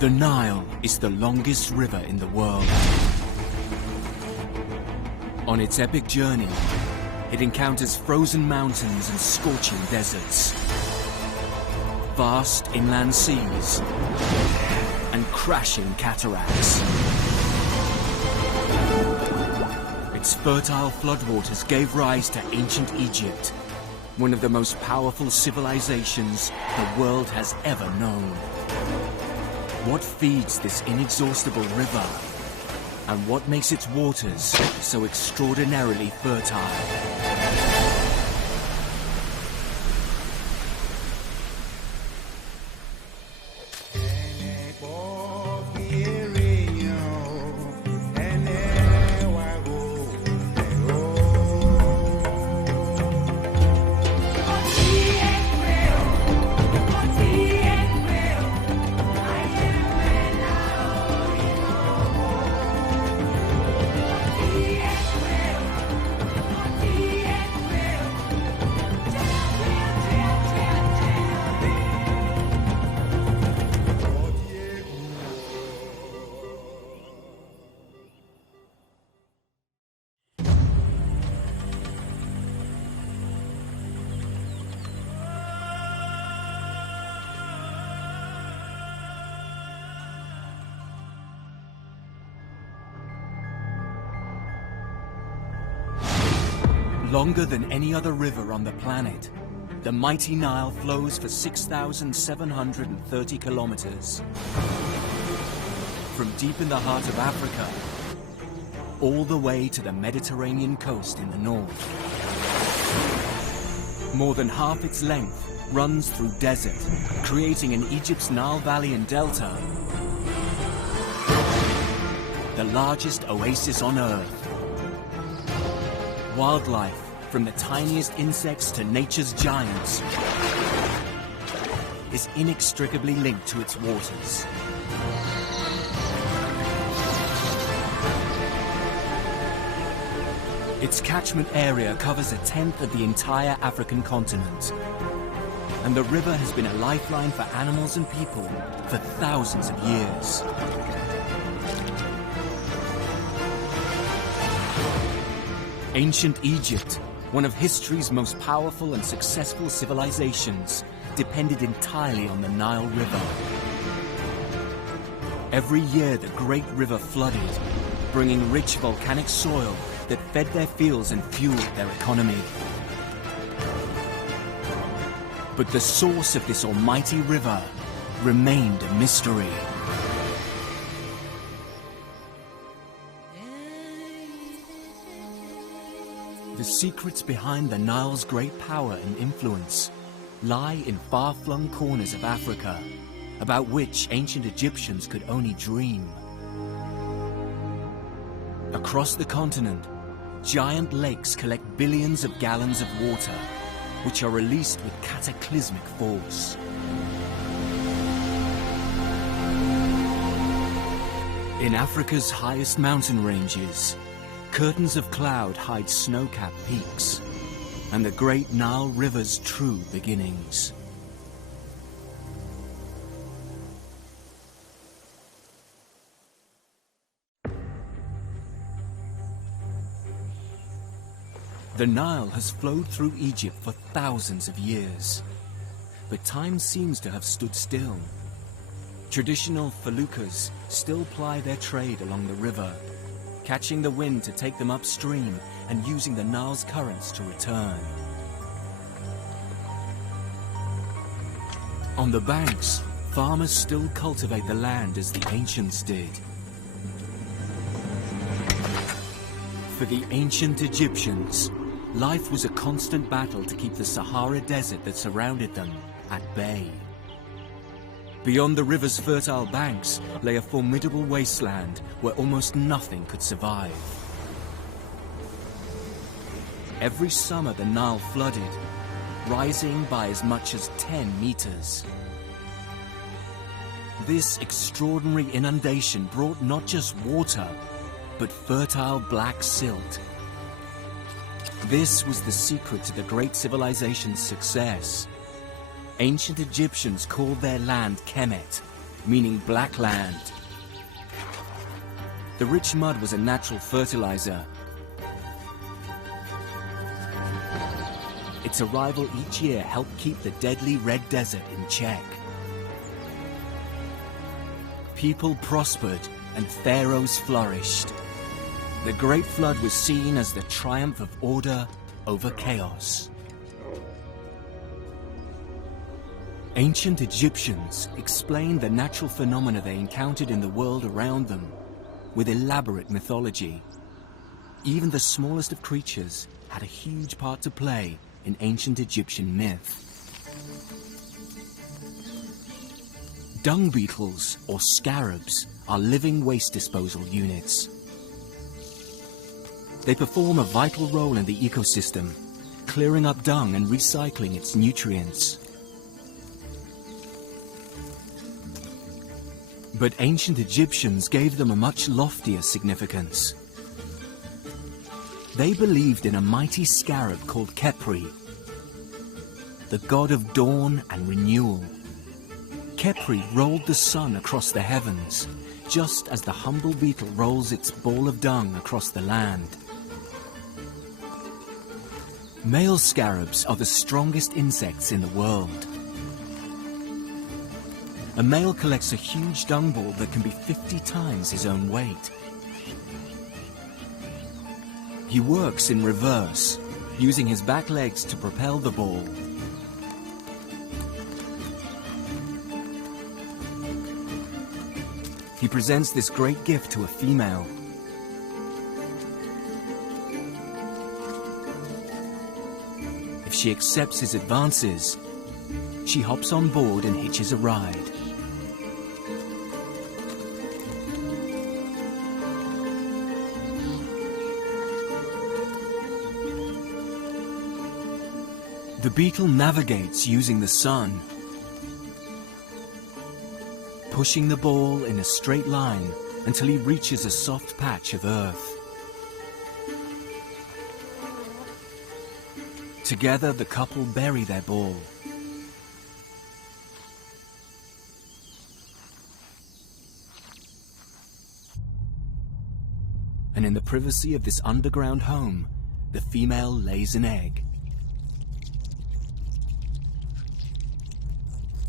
The Nile is the longest river in the world. On its epic journey, it encounters frozen mountains and scorching deserts, vast inland seas, and crashing cataracts. Its fertile floodwaters gave rise to ancient Egypt, one of the most powerful civilizations the world has ever known. What feeds this inexhaustible river? And what makes its waters so extraordinarily fertile? Longer than any other river on the planet, the mighty Nile flows for 6,730 kilometers. From deep in the heart of Africa, all the way to the Mediterranean coast in the north. More than half its length runs through desert, creating in Egypt's Nile Valley and Delta the largest oasis on Earth. Wildlife, from the tiniest insects to nature's giants, is inextricably linked to its waters. Its catchment area covers 1/10 of the entire African continent, and the river has been a lifeline for animals and people for thousands of years. Ancient Egypt, one of history's most powerful and successful civilizations, depended entirely on the Nile River. Every year the great river flooded, bringing rich volcanic soil that fed their fields and fueled their economy. But the source of this almighty river remained a mystery. The secrets behind the Nile's great power and influence lie in far-flung corners of Africa, about which ancient Egyptians could only dream. Across the continent, giant lakes collect billions of gallons of water, which are released with cataclysmic force. In Africa's highest mountain ranges, curtains of cloud hide snow-capped peaks, and the great Nile River's true beginnings. The Nile has flowed through Egypt for thousands of years, but time seems to have stood still. Traditional feluccas still ply their trade along the river, catching the wind to take them upstream and using the Nile's currents to return. On the banks, farmers still cultivate the land as the ancients did. For the ancient Egyptians, life was a constant battle to keep the Sahara Desert that surrounded them at bay. Beyond the river's fertile banks lay a formidable wasteland where almost nothing could survive. Every summer the Nile flooded, rising by as much as 10 meters. This extraordinary inundation brought not just water, but fertile black silt. This was the secret to the great civilization's success. Ancient Egyptians called their land Kemet, meaning black land. The rich mud was a natural fertilizer. Its arrival each year helped keep the deadly Red Desert in check. People prospered and pharaohs flourished. The Great Flood was seen as the triumph of order over chaos. Ancient Egyptians explained the natural phenomena they encountered in the world around them with elaborate mythology. Even the smallest of creatures had a huge part to play in ancient Egyptian myth. Dung beetles, or scarabs, are living waste disposal units. They perform a vital role in the ecosystem, clearing up dung and recycling its nutrients. But ancient Egyptians gave them a much loftier significance. They believed in a mighty scarab called Khepri, the god of dawn and renewal. Khepri rolled the sun across the heavens, just as the humble beetle rolls its ball of dung across the land. Male scarabs are the strongest insects in the world. A male collects a huge dung ball that can be 50 times his own weight. He works in reverse, using his back legs to propel the ball. He presents this great gift to a female. If she accepts his advances, she hops on board and hitches a ride. The beetle navigates using the sun, pushing the ball in a straight line until he reaches a soft patch of earth. Together, the couple bury their ball. And in the privacy of this underground home, the female lays an egg.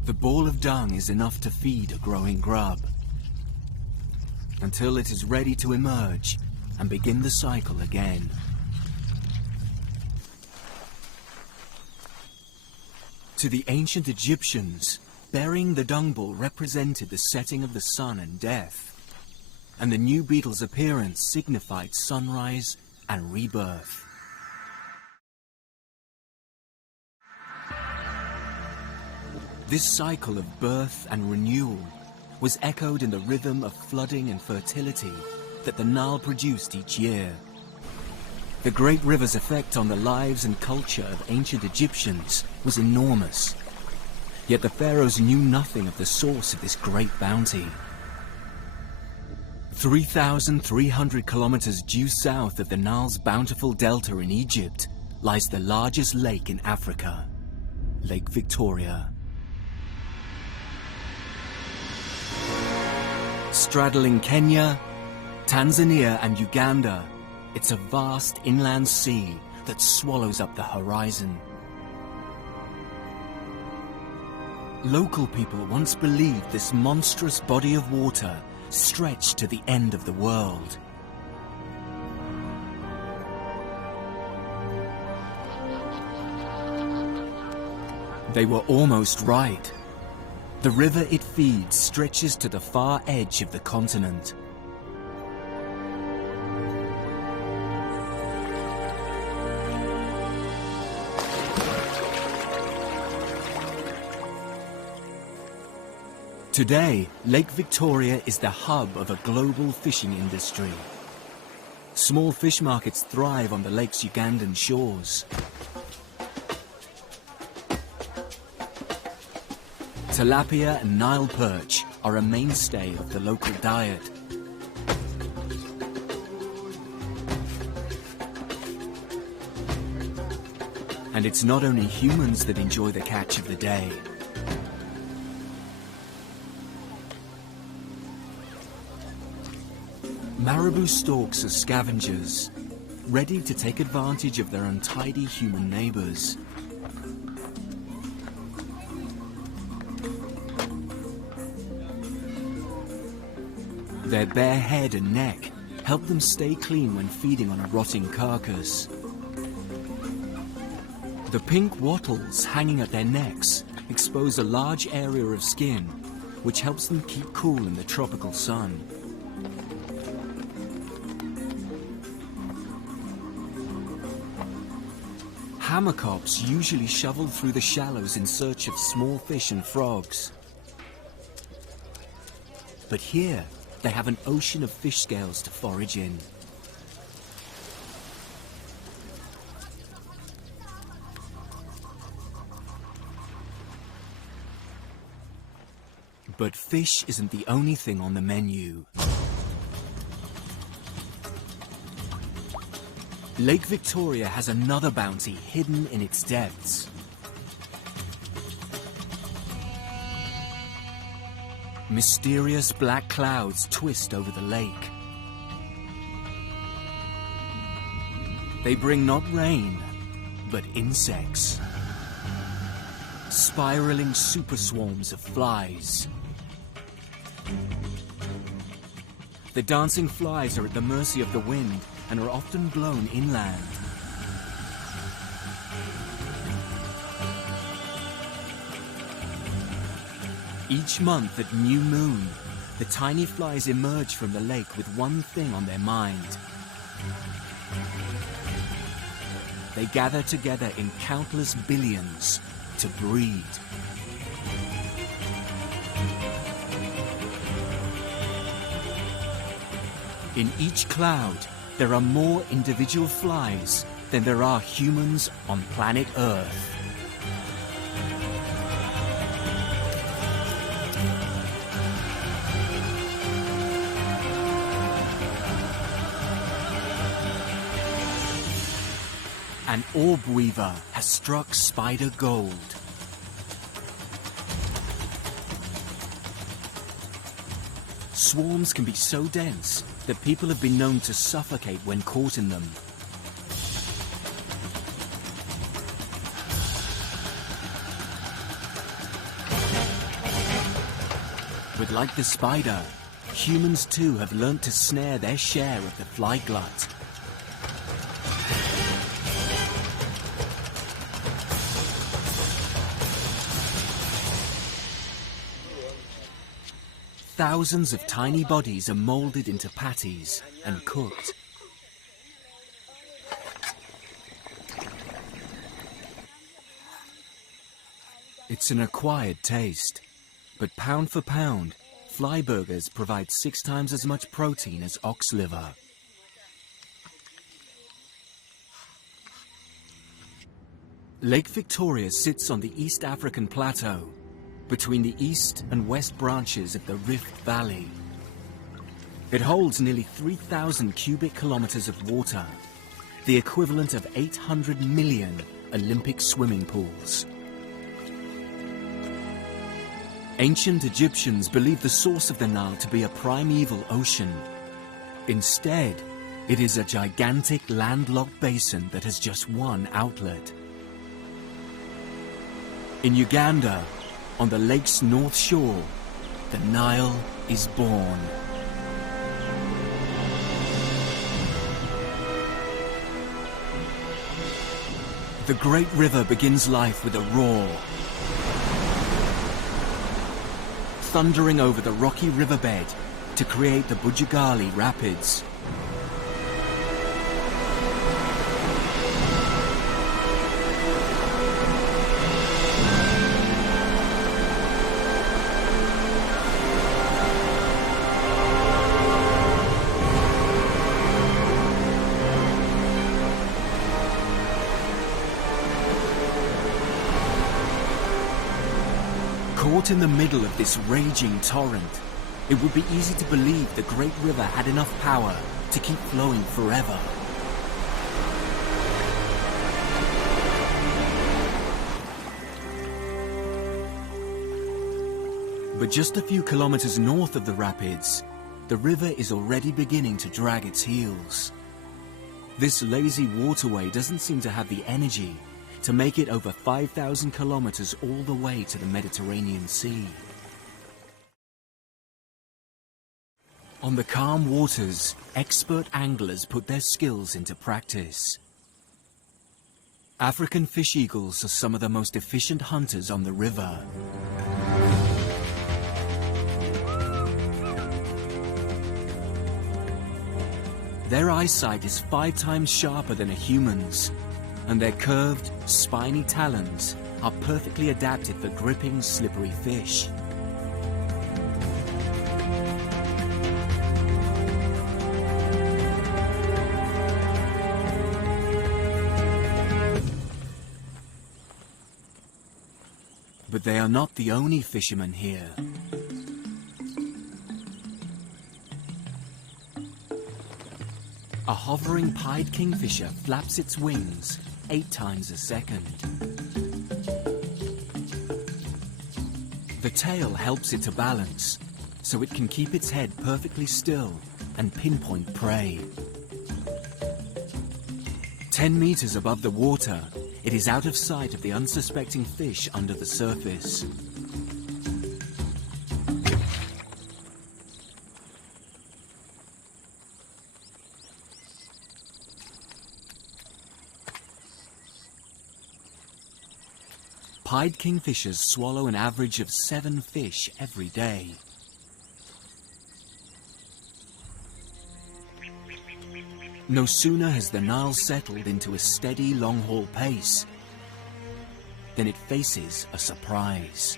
The ball of dung is enough to feed a growing grub, until it is ready to emerge and begin the cycle again. To the ancient Egyptians, burying the dung ball represented the setting of the sun and death, and the new beetle's appearance signified sunrise and rebirth. This cycle of birth and renewal was echoed in the rhythm of flooding and fertility that the Nile produced each year. The great river's effect on the lives and culture of ancient Egyptians was enormous, yet the pharaohs knew nothing of the source of this great bounty. 3,300 kilometers due south of the Nile's bountiful delta in Egypt lies the largest lake in Africa, Lake Victoria. Straddling Kenya, Tanzania and Uganda, it's a vast inland sea that swallows up the horizon. Local people once believed this monstrous body of water stretched to the end of the world. They were almost right. The river it feeds stretches to the far edge of the continent. Today, Lake Victoria is the hub of a global fishing industry. Small fish markets thrive on the lake's Ugandan shores. Tilapia and Nile perch are a mainstay of the local diet. And it's not only humans that enjoy the catch of the day. Marabou storks are scavengers, ready to take advantage of their untidy human neighbors. Their bare head and neck help them stay clean when feeding on a rotting carcass. The pink wattles hanging at their necks expose a large area of skin, which helps them keep cool in the tropical sun. Hammerkops usually shovel through the shallows in search of small fish and frogs. But here, they have an ocean of fish scales to forage in. But fish isn't the only thing on the menu. Lake Victoria has another bounty hidden in its depths. Mysterious black clouds twist over the lake. They bring not rain, but insects. Spiraling super swarms of flies. The dancing flies are at the mercy of the wind and are often blown inland. Each month at new moon, the tiny flies emerge from the lake with one thing on their mind. They gather together in countless billions to breed. In each cloud, there are more individual flies than there are humans on planet Earth. An orb weaver has struck spider gold. Swarms can be so dense that people have been known to suffocate when caught in them. But like the spider, humans too have learnt to snare their share of the fly glut. Thousands of tiny bodies are molded into patties and cooked. It's an acquired taste, but pound for pound, fly burgers provide 6 times as much protein as ox liver. Lake Victoria sits on the East African plateau, between the east and west branches of the Rift Valley. It holds nearly 3,000 cubic kilometers of water, the equivalent of 800 million Olympic swimming pools. Ancient Egyptians believed the source of the Nile to be a primeval ocean. Instead, it is a gigantic landlocked basin that has just one outlet. In Uganda, on the lake's north shore, the Nile is born. The great river begins life with a roar, thundering over the rocky riverbed to create the Bujagali Rapids. Caught in the middle of this raging torrent, it would be easy to believe the great river had enough power to keep flowing forever. But just a few kilometers north of the rapids, the river is already beginning to drag its heels. This lazy waterway doesn't seem to have the energy to make it over 5,000 kilometers all the way to the Mediterranean Sea. On the calm waters, expert anglers put their skills into practice. African fish eagles are some of the most efficient hunters on the river. Their eyesight is 5 times sharper than a human's, and their curved, spiny talons are perfectly adapted for gripping slippery fish. But they are not the only fishermen here. A hovering pied kingfisher flaps its wings 8 times a second. The tail helps it to balance, so it can keep its head perfectly still and pinpoint prey. 10 meters above the water, it is out of sight of the unsuspecting fish under the surface. Pied kingfishers swallow an average of 7 fish every day. No sooner has the Nile settled into a steady long-haul pace than it faces a surprise.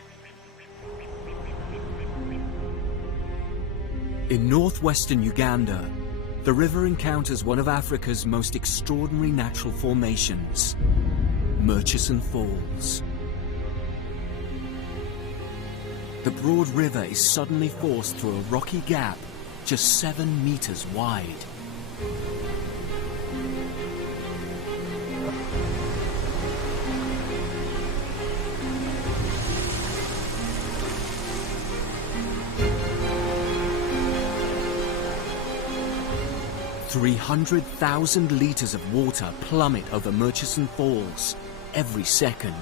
In northwestern Uganda, the river encounters one of Africa's most extraordinary natural formations, Murchison Falls. The broad river is suddenly forced through a rocky gap just 7 meters wide. $300,000 liters of water plummet over Murchison Falls every second.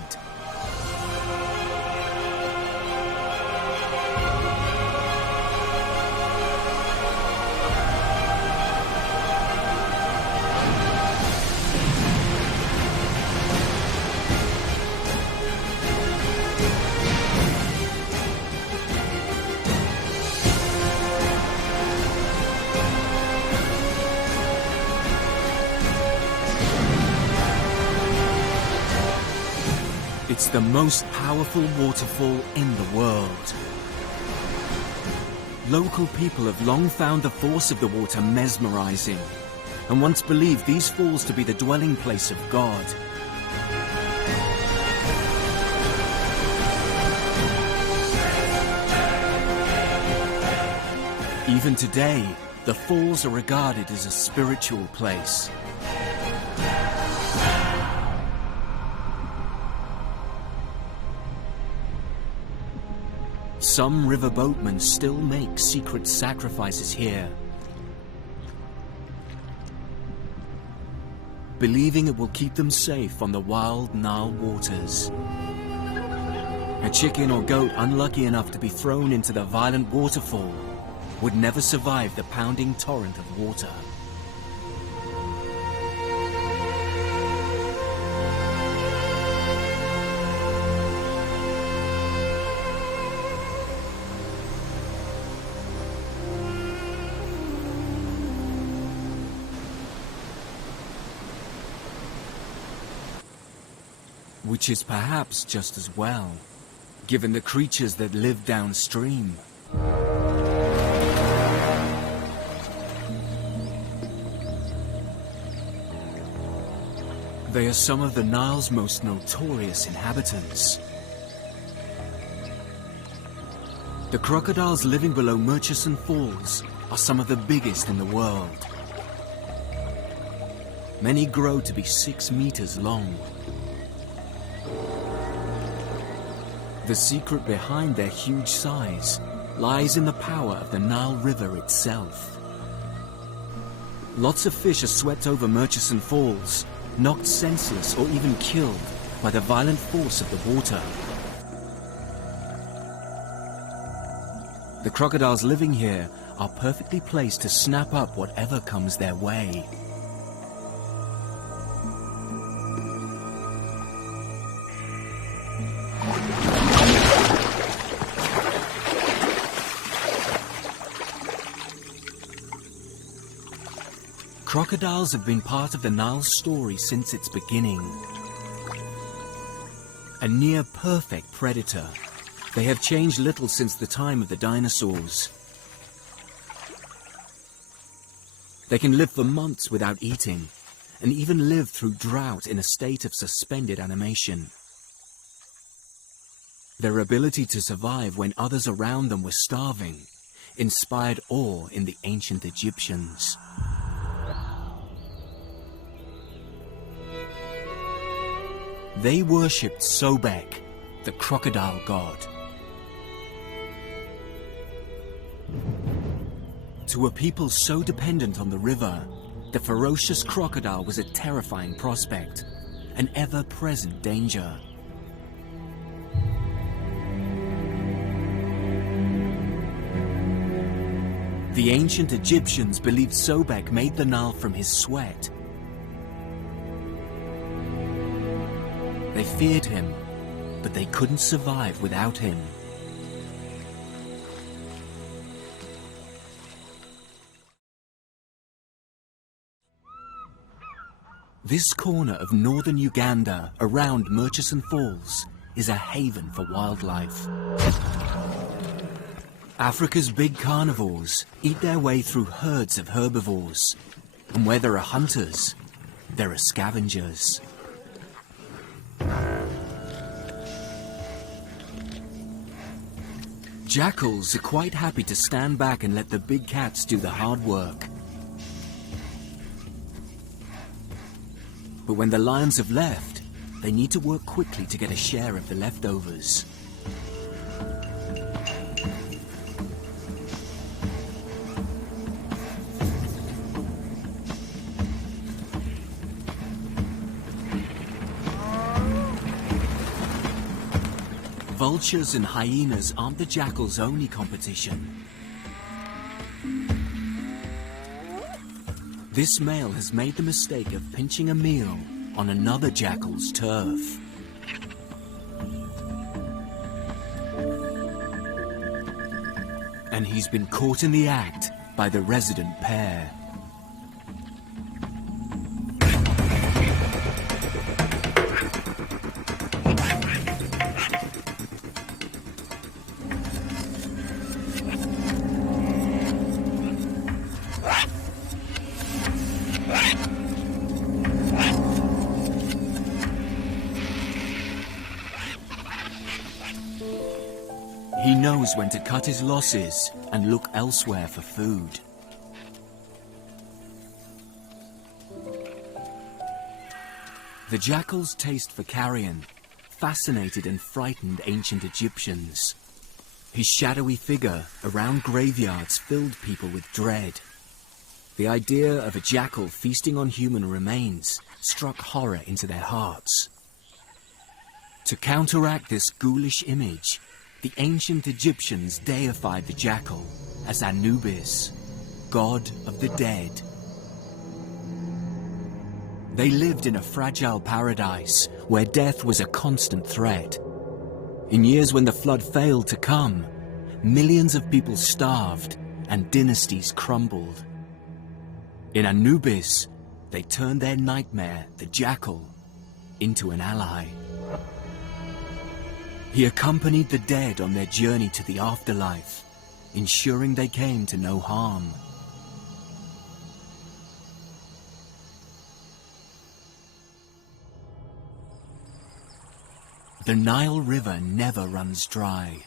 It's the most powerful waterfall in the world. Local people have long found the force of the water mesmerizing, and once believed these falls to be the dwelling place of God. Even today, the falls are regarded as a spiritual place. Some river boatmen still make secret sacrifices here, believing it will keep them safe on the wild Nile waters. A chicken or goat unlucky enough to be thrown into the violent waterfall would never survive the pounding torrent of water. Which is perhaps just as well, given the creatures that live downstream. They are some of the Nile's most notorious inhabitants. The crocodiles living below Murchison Falls are some of the biggest in the world. Many grow to be 6 meters long. The secret behind their huge size lies in the power of the Nile River itself. Lots of fish are swept over Moshi Falls, knocked senseless or even killed by the violent force of the water. The crocodiles living here are perfectly placed to snap up whatever comes their way. Crocodiles have been part of the Nile's story since its beginning. A near-perfect predator, they have changed little since the time of the dinosaurs. They can live for months without eating, and even live through drought in a state of suspended animation. Their ability to survive when others around them were starving inspired awe in the ancient Egyptians. They worshipped Sobek, the crocodile god. To a people so dependent on the river, the ferocious crocodile was a terrifying prospect, an ever-present danger. The ancient Egyptians believed Sobek made the Nile from his sweat. They feared him, but they couldn't survive without him. This corner of northern Uganda, around Moshi Falls, is a haven for wildlife. Africa's big carnivores eat their way through herds of herbivores, and where there are hunters, there are scavengers. Jackals are quite happy to stand back and let the big cats do the hard work. But when the lions have left, they need to work quickly to get a share of the leftovers. Vultures and hyenas aren't the jackal's only competition. This male has made the mistake of pinching a meal on another jackal's turf. And he's been caught in the act by the resident pair. He knows when to cut his losses and look elsewhere for food. The jackal's taste for carrion fascinated and frightened ancient Egyptians. His shadowy figure around graveyards filled people with dread. The idea of a jackal feasting on human remains struck horror into their hearts. To counteract this ghoulish image, the ancient Egyptians deified the jackal as Anubis, god of the dead. They lived in a fragile paradise where death was a constant threat. In years when the flood failed to come, millions of people starved and dynasties crumbled. In Anubis, they turned their nightmare, the jackal, into an ally. He accompanied the dead on their journey to the afterlife, ensuring they came to no harm. The Nile River never runs dry.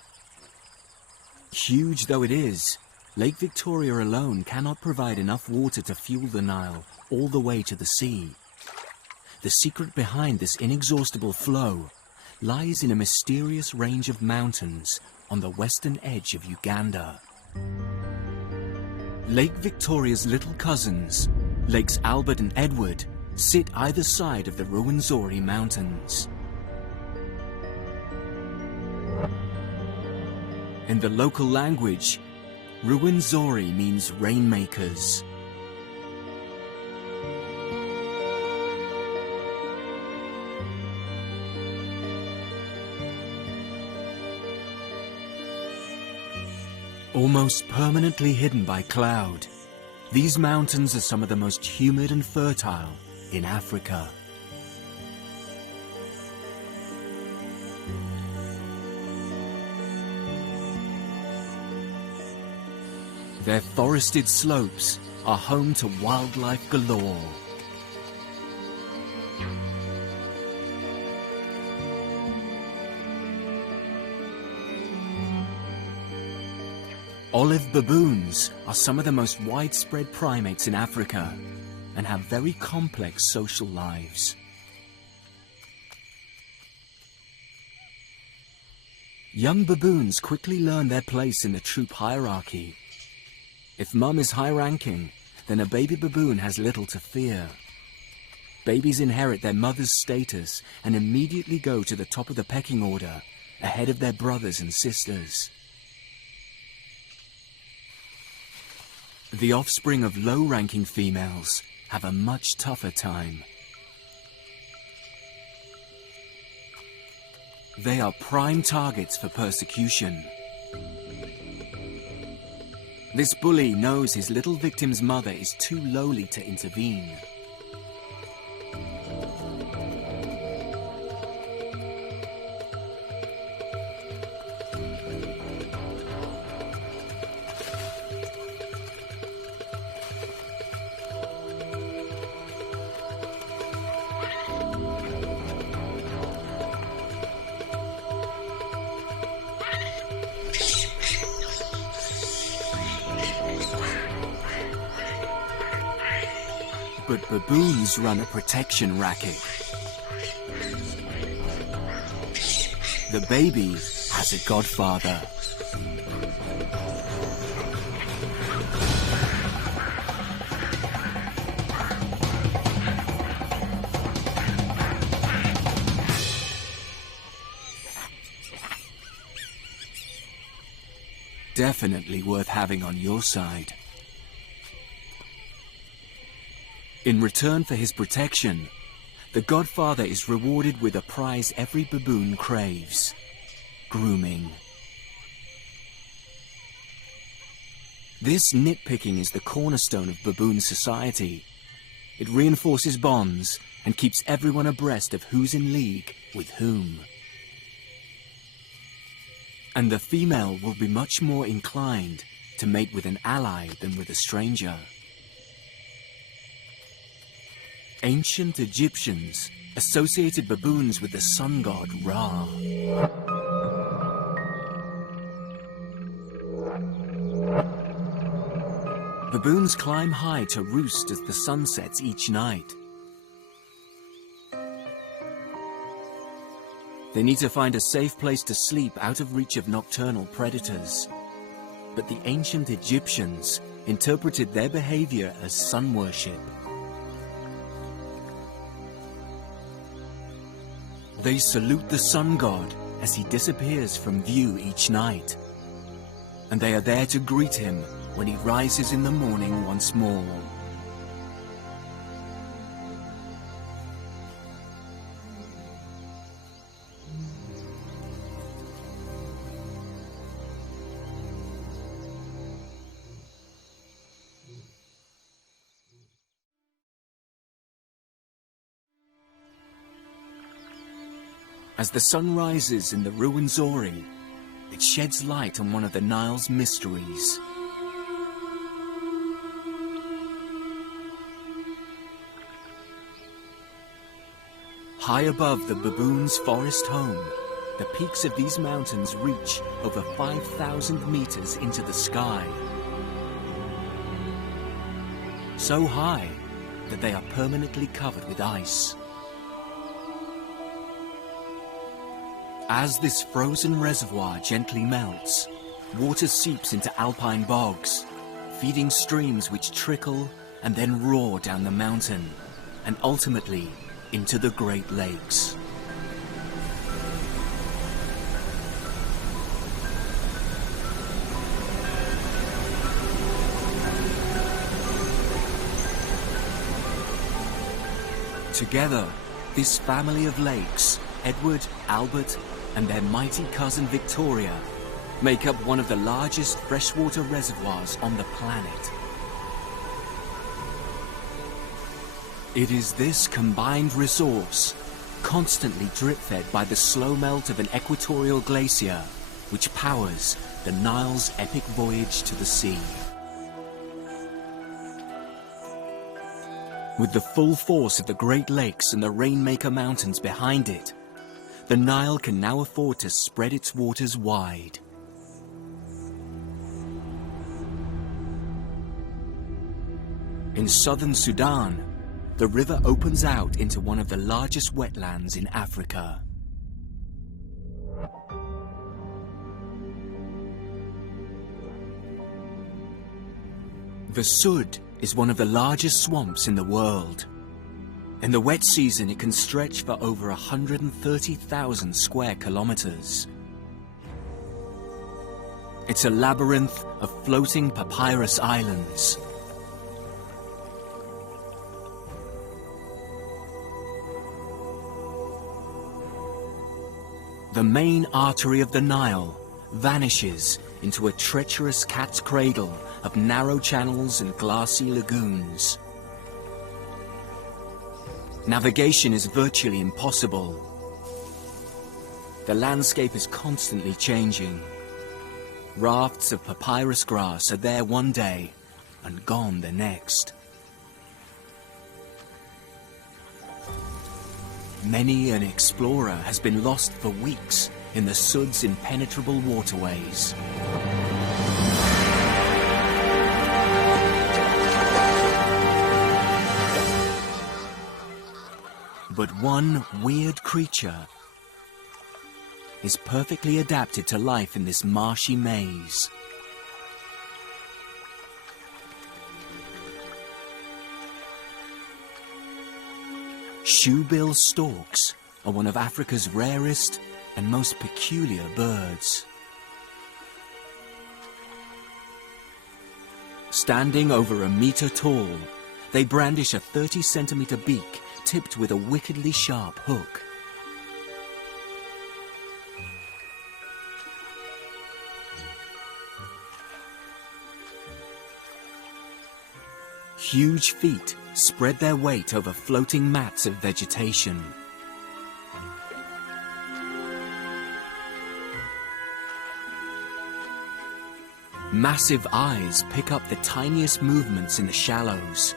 Huge though it is, Lake Victoria alone cannot provide enough water to fuel the Nile all the way to the sea. The secret behind this inexhaustible flow lies in a mysterious range of mountains on the western edge of Uganda. Lake Victoria's little cousins, Lakes Albert and Edward, sit either side of the ruined Zori Mountains. In the local language, ruined Zori means rainmakers. Almost permanently hidden by cloud, these mountains are some of the most humid and fertile in Africa. Their forested slopes are home to wildlife galore. Olive baboons are some of the most widespread primates in Africa and have very complex social lives. Young baboons quickly learn their place in the troop hierarchy. If mum is high-ranking, then a baby baboon has little to fear. Babies inherit their mother's status and immediately go to the top of the pecking order, ahead of their brothers and sisters. The offspring of low-ranking females have a much tougher time. They are prime targets for persecution. This bully knows his little victim's mother is too lowly to intervene. But baboons run a protection racket. The baby has a godfather. Definitely worth having on your side. In return for his protection, the godfather is rewarded with a prize every baboon craves: grooming. This nitpicking is the cornerstone of baboon society. It reinforces bonds and keeps everyone abreast of who's in league with whom. And the female will be much more inclined to mate with an ally than with a stranger. Ancient Egyptians associated baboons with the sun god Ra. Baboons climb high to roost as the sun sets each night. They need to find a safe place to sleep out of reach of nocturnal predators. But the ancient Egyptians interpreted their behavior as sun worship. They salute the sun god as he disappears from view each night. And they are there to greet him when he rises in the morning once more. As the sun rises in the ruined Zori, it sheds light on one of the Nile's mysteries. High above the baboon's forest home, the peaks of these mountains reach over 5,000 meters into the sky. So high that they are permanently covered with ice. As this frozen reservoir gently melts, water seeps into alpine bogs, feeding streams which trickle and then roar down the mountain, and ultimately into the Great Lakes. Together, this family of lakes, Edward, Albert, and their mighty cousin Victoria, make up one of the largest freshwater reservoirs on the planet. It is this combined resource, constantly drip-fed by the slow melt of an equatorial glacier, which powers the Nile's epic voyage to the sea. With the full force of the Great Lakes and the Rainmaker Mountains behind it, the Nile can now afford to spread its waters wide. In southern Sudan, the river opens out into one of the largest wetlands in Africa. The Sud is one of the largest swamps in the world. In the wet season, it can stretch for over 130,000 square kilometers. It's a labyrinth of floating papyrus islands. The main artery of the Nile vanishes into a treacherous cat's cradle of narrow channels and glassy lagoons. Navigation is virtually impossible. The landscape is constantly changing. Rafts of papyrus grass are there one day and gone the next. Many an explorer has been lost for weeks in the Sud's impenetrable waterways. But one weird creature is perfectly adapted to life in this marshy maze. Shoebill storks are one of Africa's rarest and most peculiar birds. Standing over a meter tall, they brandish a 30-centimeter beak tipped with a wickedly sharp hook. Huge feet spread their weight over floating mats of vegetation. Massive eyes pick up the tiniest movements in the shallows.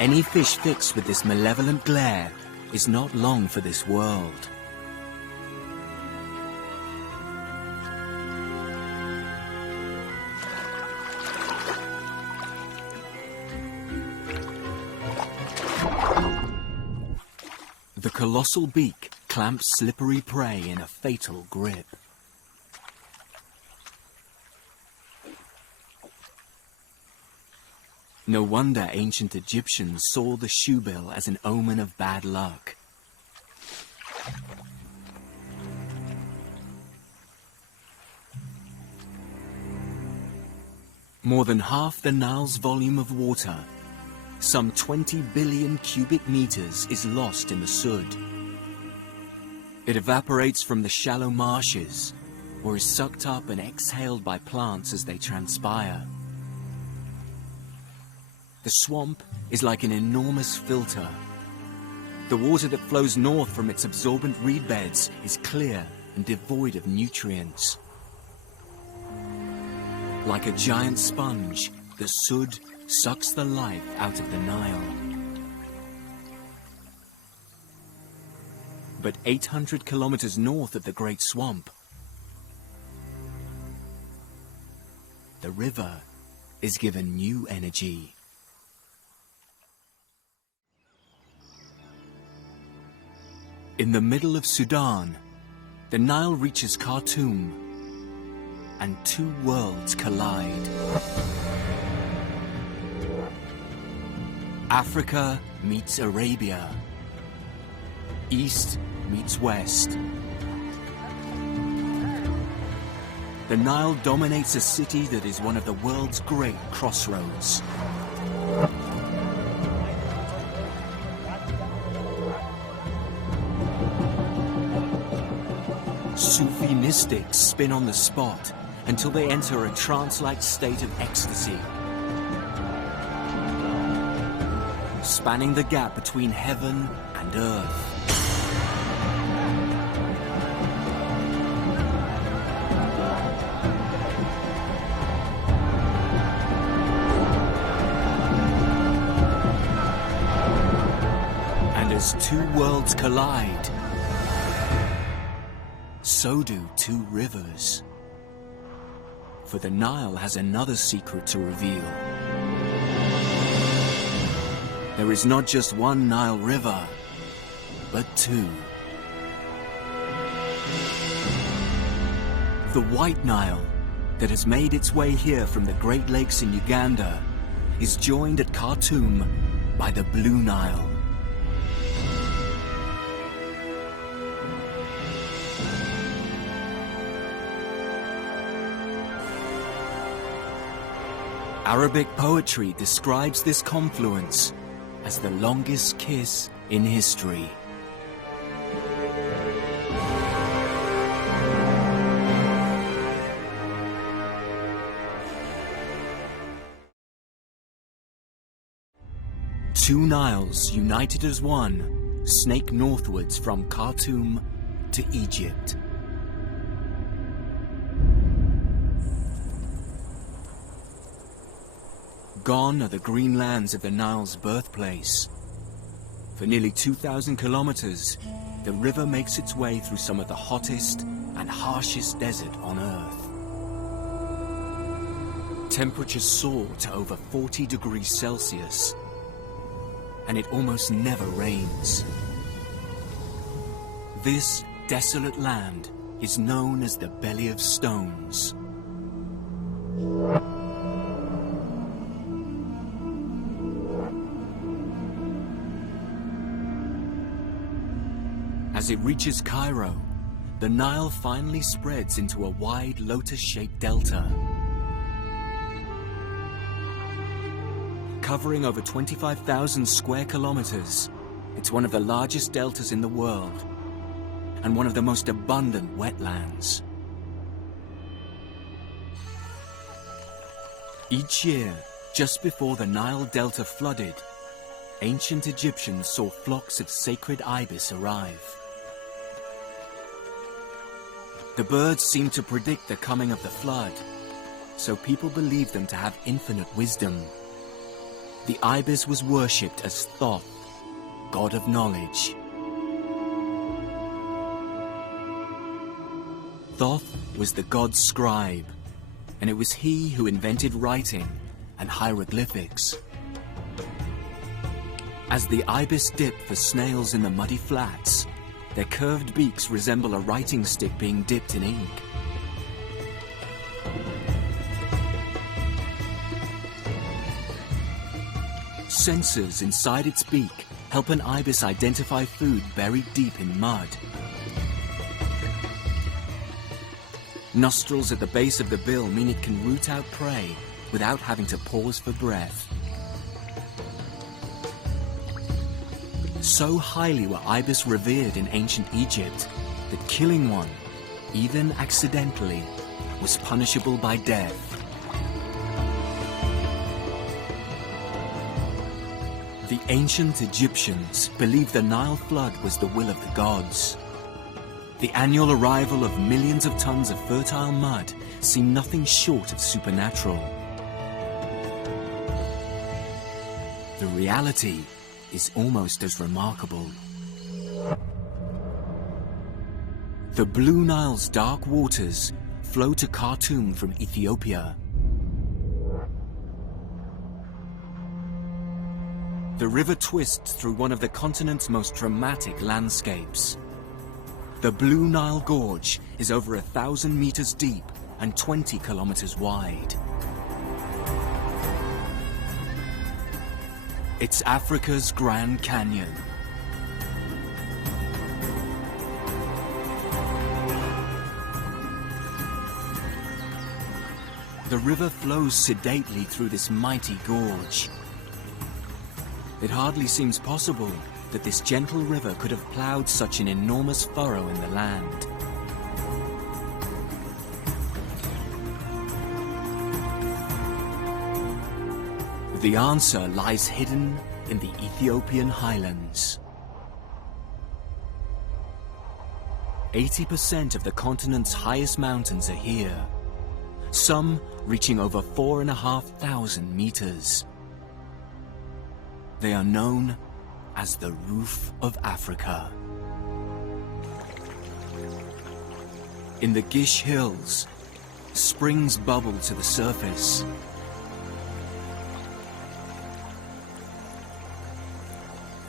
Any fish fixed with this malevolent glare is not long for this world. The colossal beak clamps slippery prey in a fatal grip. No wonder ancient Egyptians saw the shoebill as an omen of bad luck. More than half the Nile's volume of water, some 20 billion cubic meters, is lost in the Sud. It evaporates from the shallow marshes, or is sucked up and exhaled by plants as they transpire. The swamp is like an enormous filter. The water that flows north from its absorbent reed beds is clear and devoid of nutrients. Like a giant sponge, the Sud sucks the life out of the Nile. But 800 kilometers north of the Great Swamp, the river is given new energy. In the middle of Sudan, the Nile reaches Khartoum, and two worlds collide. Africa meets Arabia. East meets West. The Nile dominates a city that is one of the world's great crossroads. Sufi mystics spin on the spot until they enter a trance-like state of ecstasy, spanning the gap between heaven and earth. And as two worlds collide, so do two rivers. For the Nile has another secret to reveal. There is not just one Nile River, but two. The White Nile, that has made its way here from the Great Lakes in Uganda, is joined at Khartoum by the Blue Nile. Arabic poetry describes this confluence as the longest kiss in history. Two Niles united as one snake northwards from Khartoum to Egypt. Gone are the green lands of the Nile's birthplace. For nearly 2,000 kilometers, the river makes its way through some of the hottest and harshest desert on Earth. Temperatures soar to over 40 degrees Celsius, and it almost never rains. This desolate land is known as the Belly of Stones. As it reaches Cairo, the Nile finally spreads into a wide lotus-shaped delta. Covering over 25,000 square kilometers, it's one of the largest deltas in the world and one of the most abundant wetlands. Each year, just before the Nile Delta flooded, ancient Egyptians saw flocks of sacred ibis arrive. The birds seemed to predict the coming of the flood, so people believed them to have infinite wisdom. The ibis was worshipped as Thoth, god of knowledge. Thoth was the god's scribe, and it was he who invented writing and hieroglyphics. As the ibis dipped for snails in the muddy flats, their curved beaks resemble a writing stick being dipped in ink. Sensors inside its beak help an ibis identify food buried deep in mud. Nostrils at the base of the bill mean it can root out prey without having to pause for breath. So highly were ibis revered in ancient Egypt that killing one, even accidentally, was punishable by death. The ancient Egyptians believed the Nile flood was the will of the gods. The annual arrival of millions of tons of fertile mud seemed nothing short of supernatural. The reality is almost as remarkable. The Blue Nile's dark waters flow to Khartoum from Ethiopia. The river twists through one of the continent's most dramatic landscapes, The Blue Nile Gorge is over 1,000 meters deep and 20 kilometers wide. It's Africa's Grand Canyon. The river flows sedately through this mighty gorge. It hardly seems possible that this gentle river could have plowed such an enormous furrow in the land. The answer lies hidden in the Ethiopian highlands. 80% of the continent's highest mountains are here, some reaching over 4,500 meters. They are known as the Roof of Africa. In the Gish Hills, springs bubble to the surface.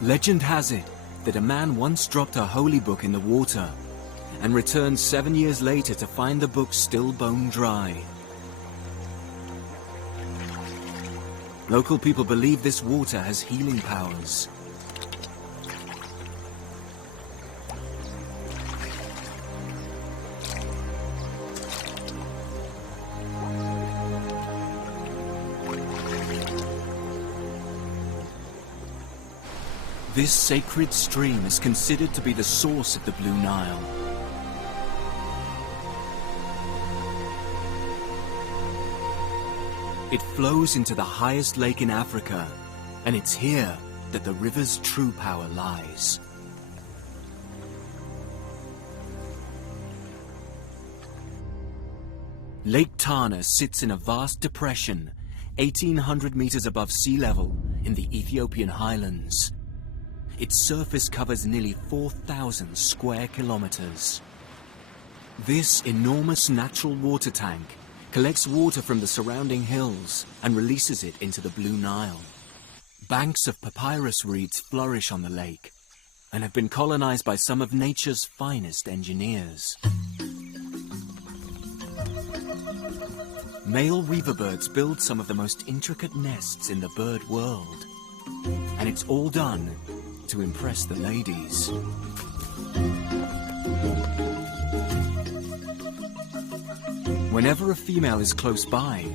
Legend has it that a man once dropped a holy book in the water and returned 7 years later to find the book still bone dry. Local people believe this water has healing powers. This sacred stream is considered to be the source of the Blue Nile. It flows into the highest lake in Africa, and it's here that the river's true power lies. Lake Tana sits in a vast depression, 1,800 meters above sea level in the Ethiopian highlands. Its surface covers nearly 4,000 square kilometers. This enormous natural water tank collects water from the surrounding hills and releases it into the Blue Nile. Banks of papyrus reeds flourish on the lake and have been colonized by some of nature's finest engineers. Male weaver birds build some of the most intricate nests in the bird world, and it's all done to impress the ladies. Whenever a female is close by,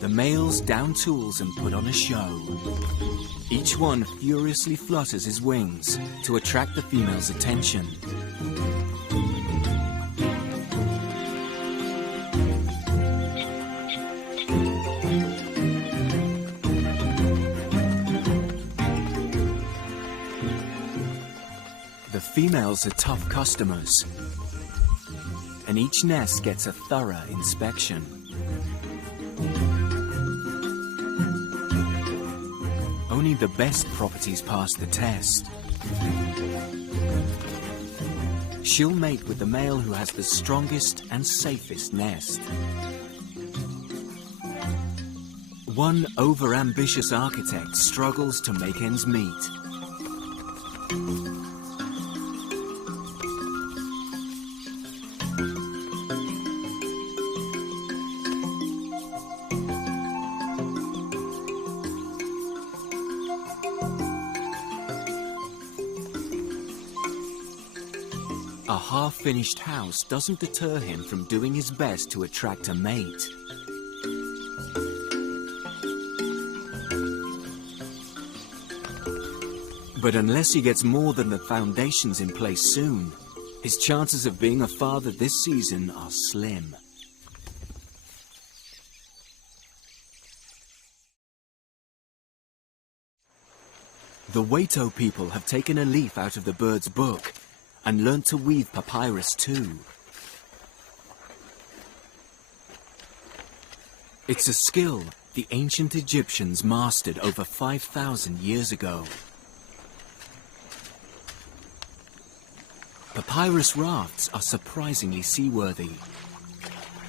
the males down tools and put on a show. Each one furiously flutters his wings to attract the female's attention. The females are tough customers, and each nest gets a thorough inspection. Only the best properties pass the test. She'll mate with the male who has the strongest and safest nest. One over-ambitious architect struggles to make ends meet. A half-finished house doesn't deter him from doing his best to attract a mate. But unless he gets more than the foundations in place soon, his chances of being a father this season are slim. The Waito people have taken a leaf out of the bird's book and learnt to weave papyrus too. It's a skill the ancient Egyptians mastered over 5,000 years ago. Papyrus rafts are surprisingly seaworthy.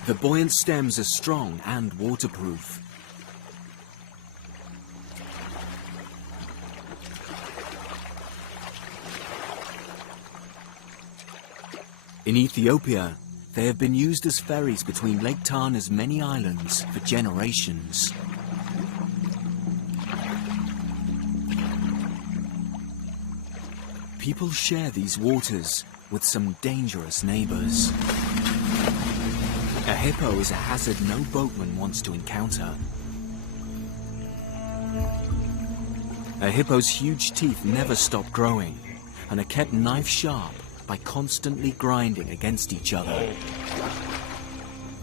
The buoyant stems are strong and waterproof. In Ethiopia, they have been used as ferries between Lake Tana's many islands for generations. People share these waters with some dangerous neighbors. A hippo is a hazard no boatman wants to encounter. A hippo's huge teeth never stop growing and are kept knife sharp by constantly grinding against each other.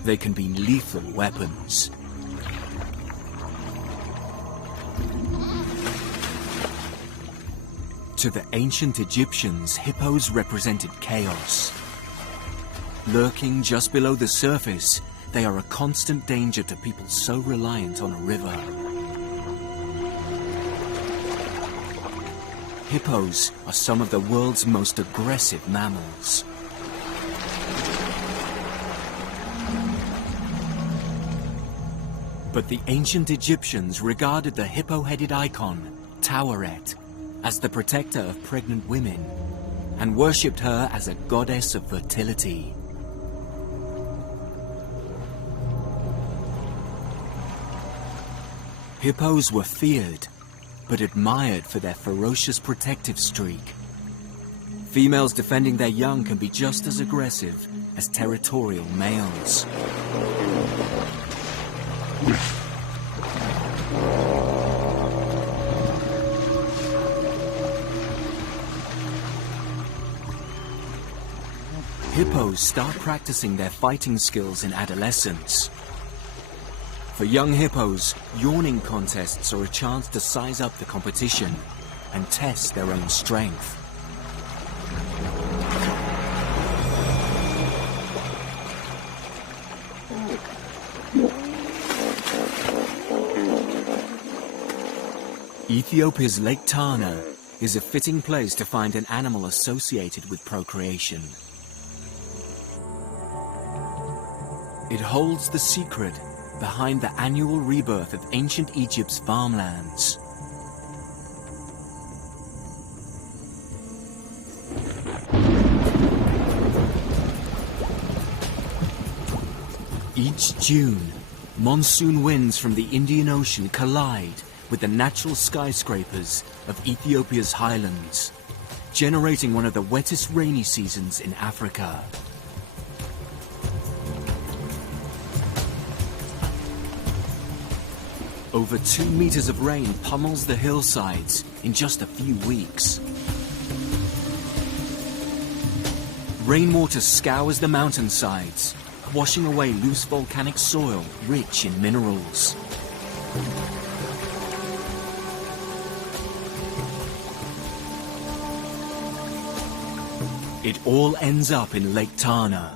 They can be lethal weapons. To the ancient Egyptians, hippos represented chaos. Lurking just below the surface, they are a constant danger to people so reliant on a river. Hippos are some of the world's most aggressive mammals. But the ancient Egyptians regarded the hippo-headed icon, Taweret, as the protector of pregnant women, and worshipped her as a goddess of fertility. Hippos were feared, but admired for their ferocious protective streak. Females defending their young can be just as aggressive as territorial males. Hippos start practicing their fighting skills in adolescence. For young hippos, yawning contests are a chance to size up the competition and test their own strength. Ethiopia's Lake Tana is a fitting place to find an animal associated with procreation. It holds the secret behind the annual rebirth of ancient Egypt's farmlands. Each June, monsoon winds from the Indian Ocean collide with the natural skyscrapers of Ethiopia's highlands, generating one of the wettest rainy seasons in Africa. Over 2 meters of rain pummels the hillsides in just a few weeks. Rainwater scours the mountainsides, washing away loose volcanic soil rich in minerals. It all ends up in Lake Tana.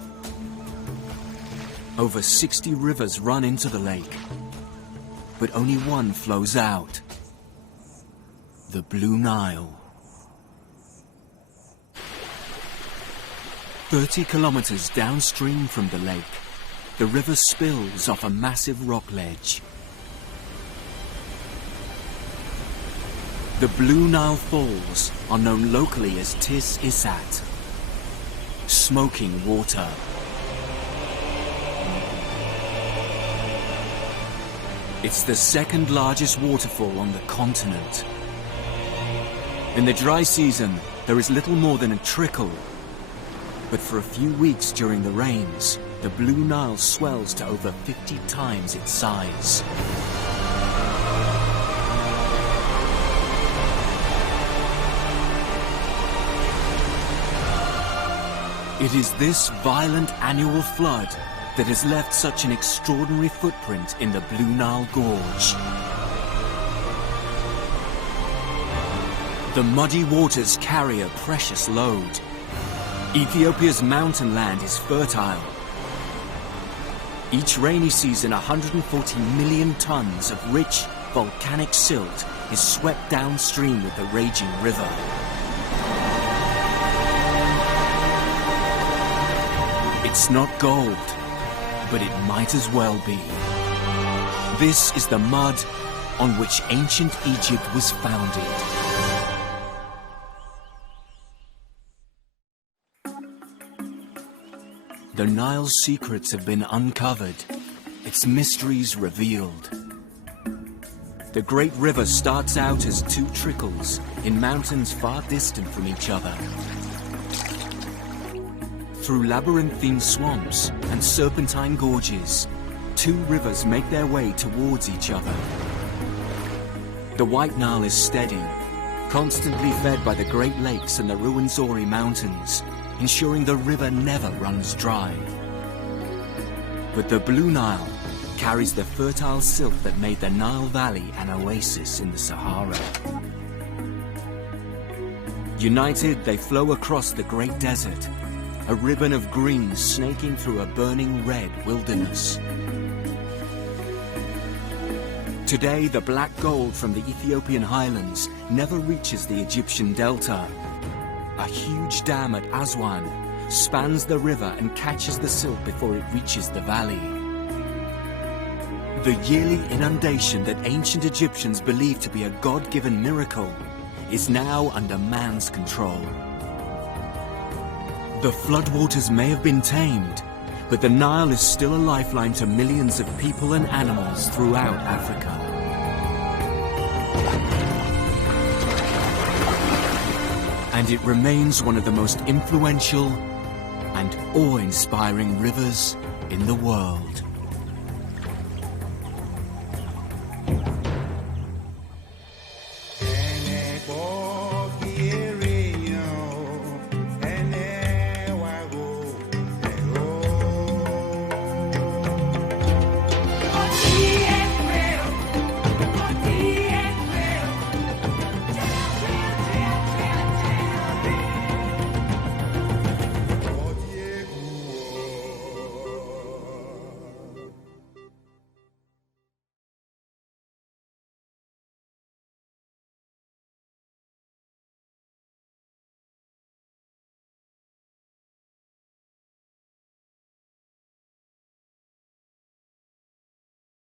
Over 60 rivers run into the lake, but only one flows out: the Blue Nile. 30 kilometers downstream from the lake, the river spills off a massive rock ledge. The Blue Nile Falls are known locally as Tis Isat, smoking water. It's the second largest waterfall on the continent. In the dry season, there is little more than a trickle. But for a few weeks during the rains, the Blue Nile swells to over 50 times its size. It is this violent annual flood that has left such an extraordinary footprint in the Blue Nile Gorge. The muddy waters carry a precious load. Ethiopia's mountain land is fertile. Each rainy season, 140 million tons of rich volcanic silt is swept downstream with the raging river. It's not gold, but it might as well be. This is the mud on which ancient Egypt was founded. The Nile's secrets have been uncovered, its mysteries revealed. The great river starts out as two trickles in mountains far distant from each other. Through labyrinthine swamps and serpentine gorges, two rivers make their way towards each other. The White Nile is steady, constantly fed by the Great Lakes and the ruined Zori Mountains, ensuring the river never runs dry. But the Blue Nile carries the fertile silt that made the Nile Valley an oasis in the Sahara. United, they flow across the Great Desert, a ribbon of green snaking through a burning red wilderness. Today, the black gold from the Ethiopian highlands never reaches the Egyptian delta. A huge dam at Aswan spans the river and catches the silt before it reaches the valley. The yearly inundation that ancient Egyptians believed to be a God-given miracle is now under man's control. The floodwaters may have been tamed, but the Nile is still a lifeline to millions of people and animals throughout Africa. And it remains one of the most influential and awe-inspiring rivers in the world.